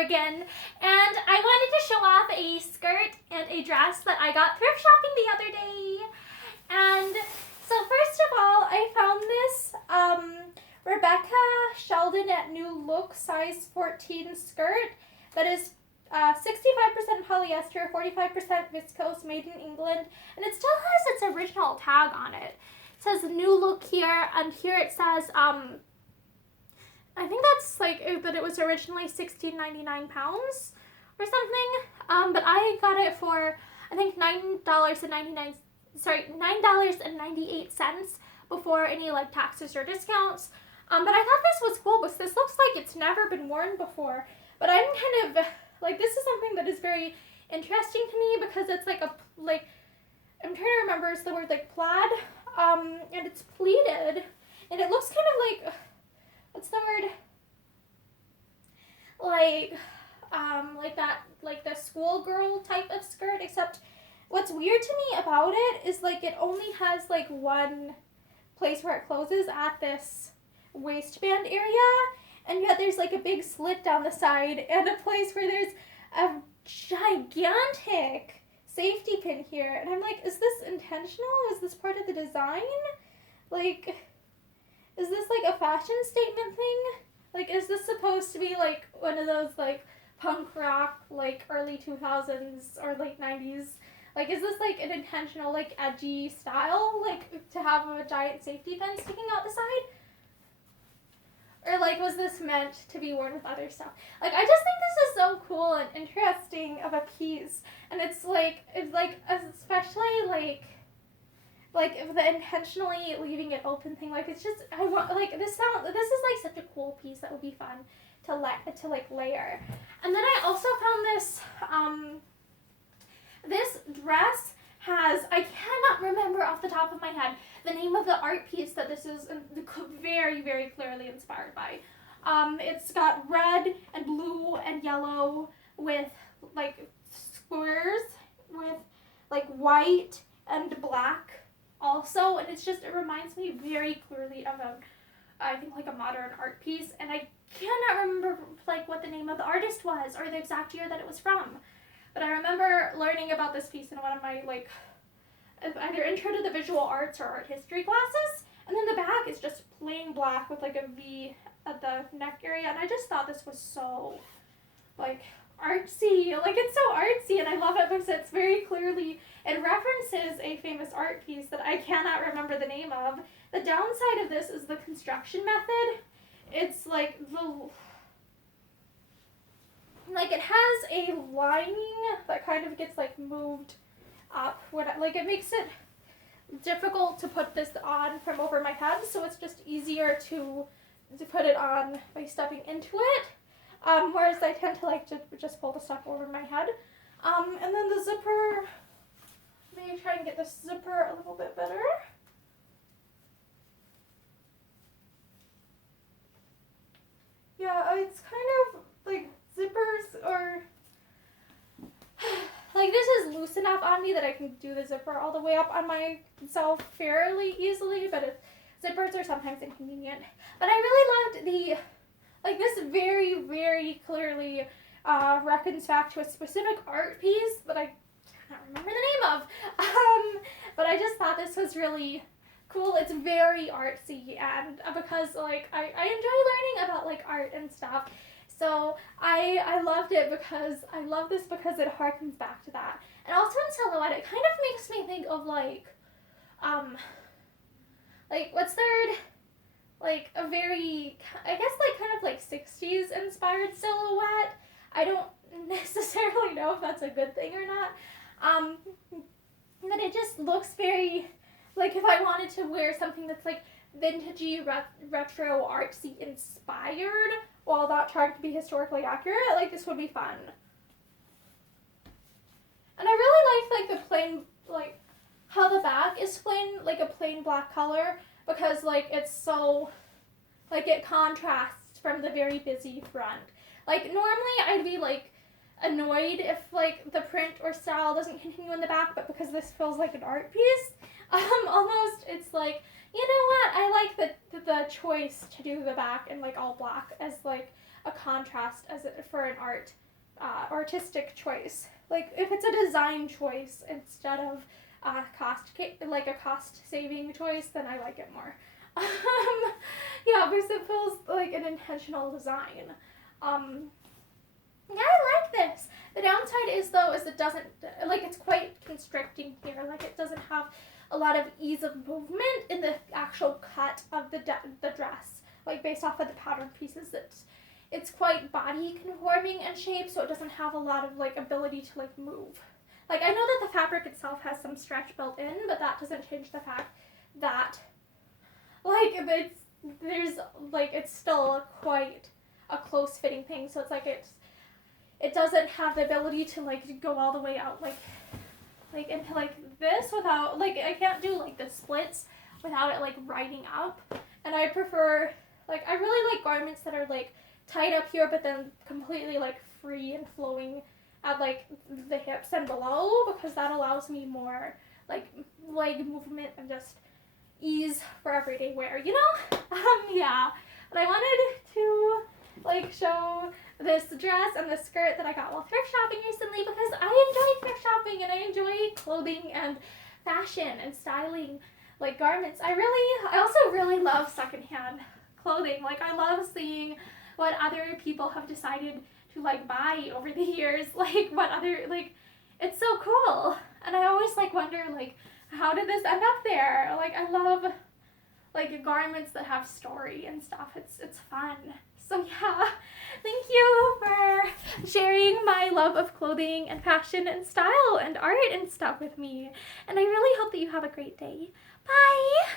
Morgan, and I wanted to show off a skirt and a dress that I got thrift shopping the other day. And so first of all, I found this Rebecca Sheldon at New Look size 14 skirt that is 65% polyester, 45% viscose, made in England, and it still has its original tag on it. It says New Look here, and here it says, I think that's like, that it was originally £16.99 or something, but I got it for, I think $9.98 before any like taxes or discounts. But I thought this was cool because this looks like it's never been worn before, but I'm kind of, like, this is something that is very interesting to me because it's like a, like, I'm trying to remember, it's the word like plaid, and it's pleated, and it looks kind of like, what's the word, like that, like the schoolgirl type of skirt, except what's weird to me about it is like it only has like one place where it closes at this waistband area, and yet there's like a big slit down the side and a place where there's a gigantic safety pin here, and I'm like, is this intentional? Is this part of the design? Like, is this like a fashion statement thing? Like, is this supposed to be like one of those like punk rock, like early 2000s or late 90s? Like, is this like an intentional, like edgy style, like to have a giant safety pin sticking out the side? Or like, was this meant to be worn with other stuff? Like, I just think this is so cool and interesting of a piece, and it's like especially like the intentionally leaving it open thing. Like, it's just, I want, like, this is like such a cool piece that would be fun to layer. And then I also found this this dress has, I cannot remember off the top of my head the name of the art piece that this is very, very clearly inspired by. It's got red and blue and yellow with like squares with like white and black also, and it's just, it reminds me very clearly of I think like a modern art piece, and I cannot remember like what the name of the artist was or the exact year that it was from. But I remember learning about this piece in one of my like either intro to the visual arts or art history classes, and then the back is just plain black with like a V at the neck area, and I just thought this was so like artsy, like it's so artsy, and I love it because it's very clearly, it references a famous art piece that I cannot remember the name of. The downside of this is the construction method. It's like it has a lining that kind of gets like moved up, like it makes it difficult to put this on from over my head, so it's just easier to put it on by stepping into it, whereas I tend to like to just pull the stuff over my head. And then the zipper, let me try and get this zipper a little bit better. Yeah, it's kind of like zippers are like, this is loose enough on me that I can do the zipper all the way up on myself fairly easily, but zippers are sometimes inconvenient. But I really loved this very, very clearly reckons back to a specific art piece that I cannot remember the name of. But I just thought this was really cool. It's very artsy, and because like I enjoy learning about like art and stuff. So I loved it because I love this because it harkens back to that. And also in silhouette, it kind of makes me think of like what's the word? Like a very, I guess like kind of like 60s inspired silhouette. I don't necessarily know if that's a good thing or not. But it just looks very, like if I wanted to wear something that's like vintagey, retro, artsy inspired, while not trying to be historically accurate, like this would be fun. And I really like the plain, like how the back is plain, like a plain black color, because like it's so, like it contrasts from the very busy front. Like normally I'd be like annoyed if like the print or style doesn't continue in the back, but because this feels like an art piece, almost it's like, you know what, I like the choice to do the back in like all black as like a contrast for an artistic choice. Like if it's a design choice instead of a cost saving choice, then I like it more. Yeah, because it feels like an intentional design. Yeah, I like this. The downside is though is it doesn't, like, it's quite constricting here. Like it doesn't have a lot of ease of movement in the actual cut of the dress. Like based off of the pattern pieces, it's quite body conforming in shape, so it doesn't have a lot of like ability to like move. Like I know that the fabric itself has some stretch built in, but that doesn't change the fact that like it's still quite a close fitting thing. So it's like it doesn't have the ability to like go all the way out like into like this without like, I can't do like the splits without it like riding up. And I prefer, like, I really like garments that are like tight up here but then completely like free and flowing at like the hips and below, because that allows me more like leg movement and just ease for everyday wear, you know? Yeah. But I wanted to like show this dress and the skirt that I got while thrift shopping recently, because I enjoy thrift shopping and I enjoy clothing and fashion and styling like garments. I also really love secondhand clothing. Like I love seeing what other people have decided to like buy over the years, like what other, like, it's so cool. And I always like wonder like, how did this end up there? Like I love like garments that have story and stuff. It's fun. So yeah, thank you for sharing my love of clothing and fashion and style and art and stuff with me. And I really hope that you have a great day. Bye!